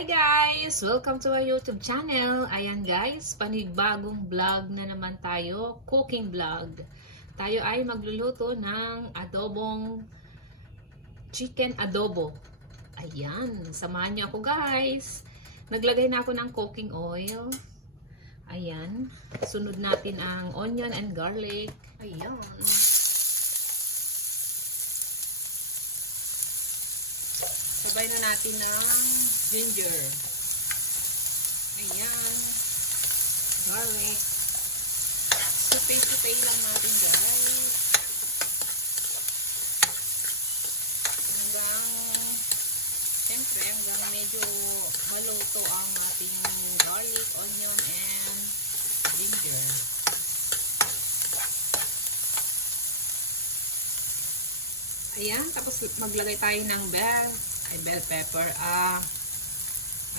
Hi guys! Welcome to our YouTube channel. Ayan guys, panibagong vlog na naman tayo, cooking vlog. Tayo ay magluluto ng adobong chicken adobo. Ayan, samahan niyo ako guys. Naglagay na ako ng cooking oil. Ayan, sunod natin ang onion and garlic. Ayan. Sabay na natin ng ginger. Ayan. Garlic. Supay-supay lang natin guys. Hanggang medyo maluto ang ating garlic, onion, and ginger. Ayan. Tapos maglagay tayo ng bell pepper.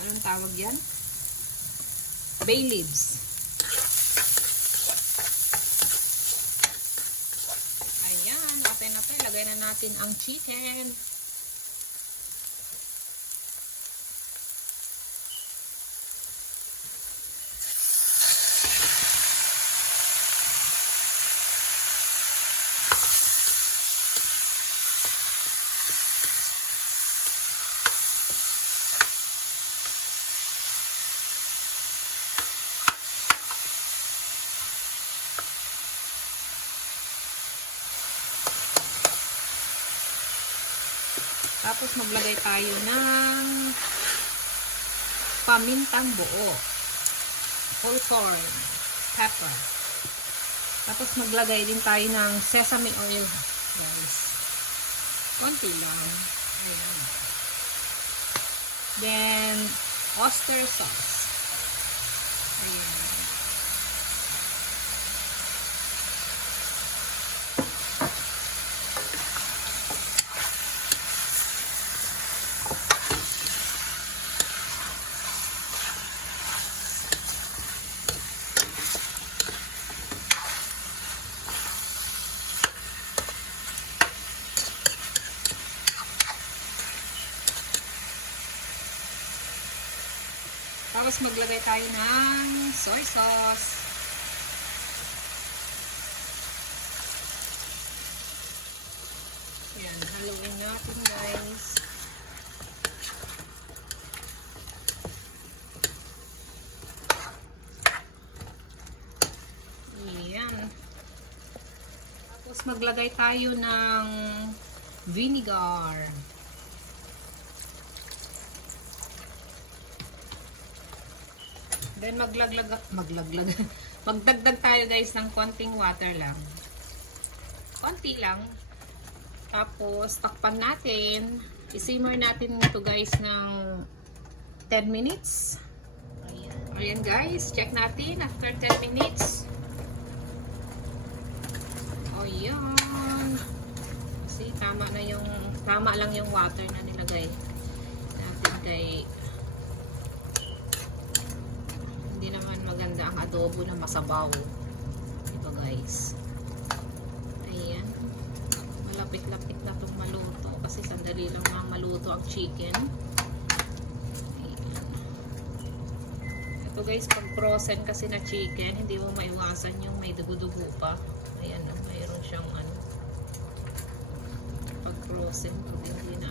Anong tawag yan? Bay leaves. Ayan, okay na po. Lagay na natin ang chicken. Tapos maglagay tayo ng pamintang buo, whole corn, pepper. Tapos maglagay din tayo ng sesame oil, guys. Konti lang. Ayan. Then, oyster sauce. Ayan. Tapos maglagay tayo ng soy sauce. Yan, haluin natin guys. Yan. Tapos maglagay tayo ng vinegar. Then magdagdag tayo guys ng konting water lang. Konti lang. Tapos takpan natin. I-simmer natin ito guys ng 10 minutes. Ayan guys, check natin after 10 minutes. O yan. Kasi tama lang yung water na nilagay natin kay hindi naman maganda ang adobo na masabaw. Ito guys. Ayan. Malapit-lapit na itong maluto. Kasi sandali lang na maluto ang chicken. Ayan. Ito guys, pag frozen kasi na chicken, hindi mo maiwasan yung may dugo-dugo pa. Ayan, mayroon siyang pag frozen, pag hindi na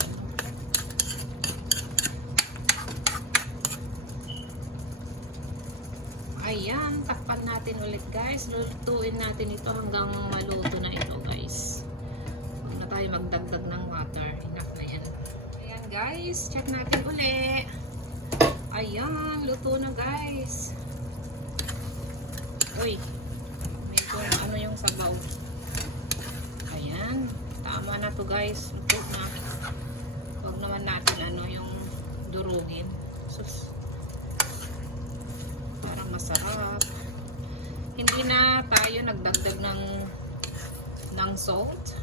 Ayan, takpan natin ulit guys. Lutuin natin ito hanggang maluto na ito guys. Huwag na tayo magdagdag ng water. Enough na yan. Ayan guys, check natin ulit. Ayan, luto na guys. Uy, medyo ano yung sabaw. Ayan, tama na to guys. Luto na. Huwag naman natin yung durugin. Sus. Masarap. Hindi na tayo nagdagdag ng salt.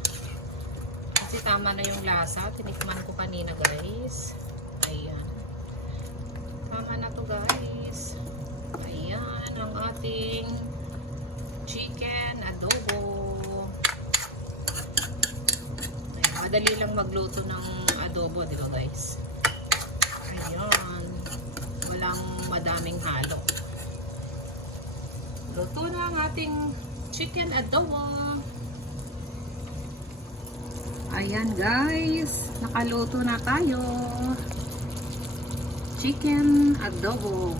Kasi tama na yung lasa. Tinikman ko kanina guys. Ayan. Tama na to guys. Ayan ang ating chicken adobo. Ayan, madali lang magluto ng adobo, di ba guys? Ayan. walang madaming halo. Luto na ang ating chicken adobo. Ayan guys, nakaluto na tayo. Chicken adobo.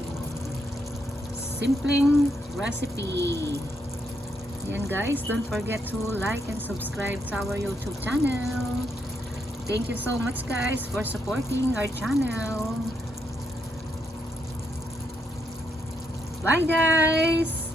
Simpleng recipe. Ayan guys, don't forget to like and subscribe to our YouTube channel. Thank you so much guys for supporting our channel. Bye guys!